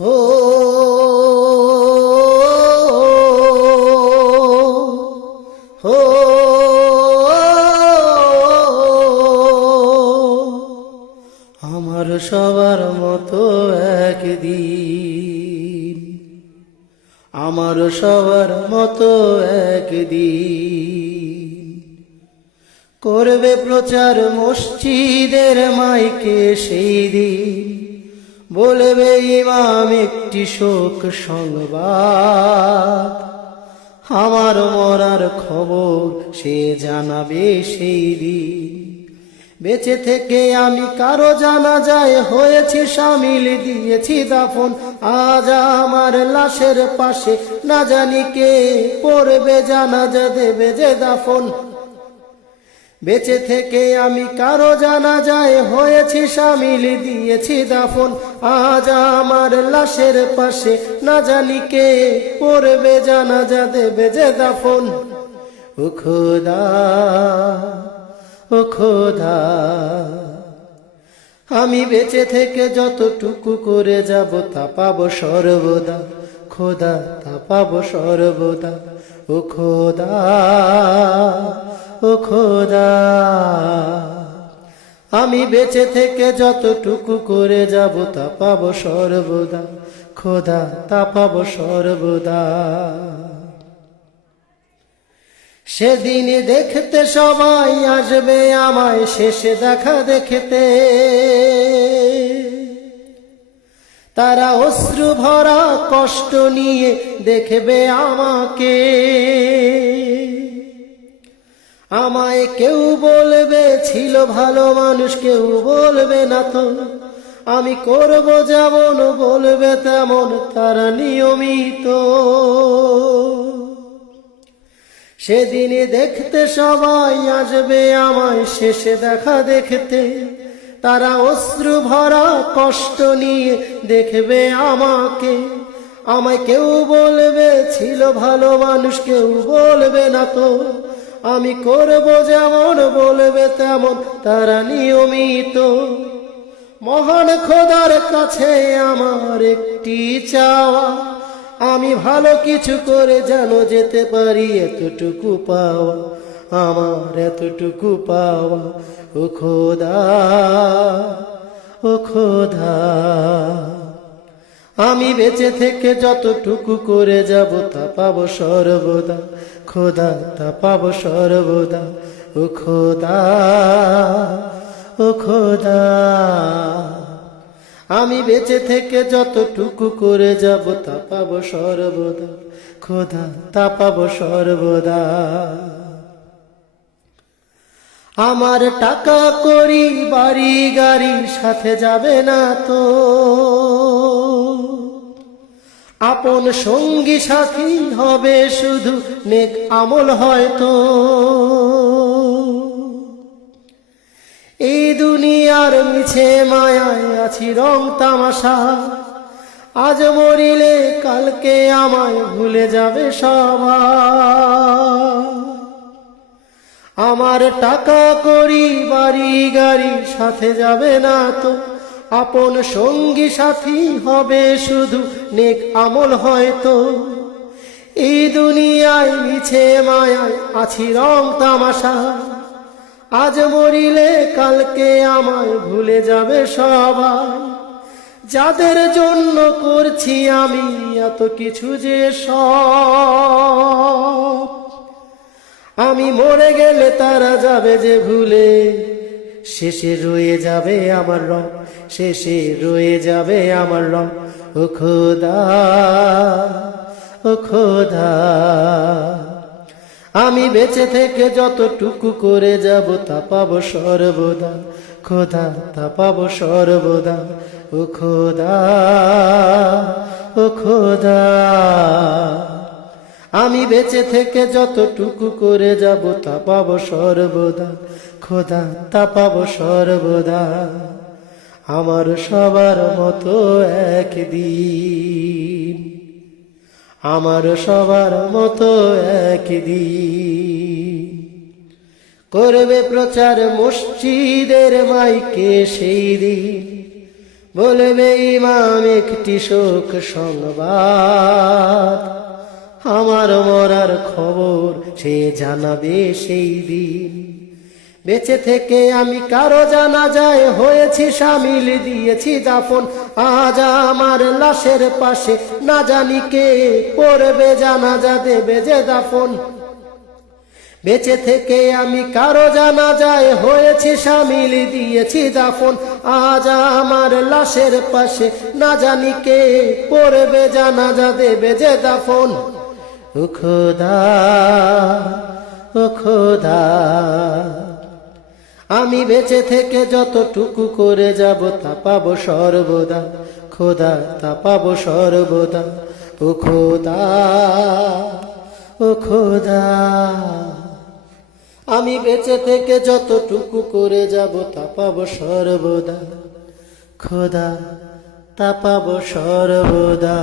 হো হো আমার সবার মতো একদিন, আমার সবার মতো একদিন করবে প্রচার মসজিদের মাইকে। সেই দিন বলবে ইমাম একটি শোক সংবাদ, আমার মরার খবর সে জানাবে সেই দিন। বেঁচে থেকে আমি কারো জানাজায় হয়েছি শামিল, দিয়েছি দাফন। আজ আমার লাশের পাশে না জানি কে পড়বে জানাজা, দেবে যে দাফন। বেঁচে থেকে আমি কারো জানাজায় হয়েছি শামিল, দিয়েছি দাফন। আজ আমার লাশের পাশে না জানি কে পড়বে জানাজা, দেবে যে দাফন। ও খোদা, ও খোদা, আমি বেঁচে থেকে যতটুকু করে যাব তা পাবো সর্বদা। খোদা, তা পাবো সর্বদা। ও খোদা, ও খোদা, আমি বেঁচে থেকে যতটুকু করে যাব তা পাবো সর্বদা। খোদা, তা পাবো সর্বদা। সেদিন দেখতে সবাই আসবে আমায়, শেষে দেখা দেখতে। তারা অশ্রু ভরা কষ্ট নিয়ে দেখবে আমাকে। আমায় কেউ বলবে ছিল ভালো মানুষ, কেউ বলবে না তো। আমি করব যেমন বলবে তেমন তারা নিয়মিত। সেদিন দেখতে সবাই আসবে আমায়, শেষে দেখা দেখতে। তারা অশ্রু ভরা কষ্ট নিয়ে দেখবে আমাকে। আমায় কেউ বলবে ছিল ভালো মানুষ, কেউ বলবে না তো। আমি করব যেমন বলবে তেমন তারা নিয়মিত। মহান খোদার কাছে আমার একটি চাওয়া, আমি ভালো কিছু করে যেন যেতে পারি, এতটুকু পাওয়া, আমার এতটুকু পাওয়া। ও খোদা, ও খোদা, আমি বেঁচে থেকে যতটুকু করে যাব তা পাবো সর্বদা। খোদা, তা পাবো সর্বদা। ও খোদা, ও খোদা, আমি বেঁচে থেকে যতটুকু করে যাব তা পাবো সর্বদা। খোদা, তা পাবো সর্বদা। আমার টাকা করি বাড়ি গাড়ি সাথে যাবে না তো। আপন সঙ্গী সাথী হবে শুধু নেক আমল হয়তো। এই দুনিয়ার মিছে মায়ায় আছি রং তামাশা, আজ মরিলে কালকে আমায় ভুলে যাবে সবাই। আমার টাকা করি বাড়ি গাড়ি সাথে যাবে না তো। আপন সঙ্গী সাথী হবে শুধু নেক আমল হয়তো। এই দুনিয়ায় মিছে মায়ায় আছি রং তামাশা, আজ মরিলে কালকে আমায় ভুলে যাবে সবাই। যাদের জন্য করছি আমি এত কিছু যে সব, আমি মরে গেলে তারা যাবে যে ভুলে। শেষে রয়ে যাবে আমার রং, শেষে রয়ে যাবে আমার রং। ও খোদা, ও খোদা, আমি বেঁচে থেকে যতটুকু করে যাব তা পাবো সর্বদা। খোদা, তা পাবো সর্বদা। ও খোদা, ও খোদা, আমি বেঁচে থেকে যতটুকু করে যাব তা পাবো সর্বদা। খোদা, তা পাবো সর্বদা। আমার সবার মতো একদিন, আমার সবার মতো একদিন করবে প্রচার মসজিদের মাইকে। সেই দিন বলবে ইমাম একটি শোক সংবাদ, আমার মরার খবর সে জানাবে সেই দিন। বেঁচে থেকে আমি কারো জানাজায় হয়েছি শামিল, দিয়েছি দাফন। আজ আমার লাশের পাশে না জানি কে পড়বে জানাজা, দেবে যে দাফন। বেঁচে থেকে আমি কারো জানাজায় হয়েছি শামিল, দিয়েছি দাফন। আজ আমার লাশের পাশে না জানি কে পড়বে জানাজা, দেবে যে দাফন। ও খোদা, ও খোদা, আমি বেঁচে থেকে যতটুকু করে যাব তা পাবো সর্বদা, খোদা তা পাবো সর্বদা। ও খোদা, ও খোদা, আমি বেঁচে থেকে যতটুকু করে যাব তা পাবো সর্বদা, খোদা তা পাবো সর্বদা।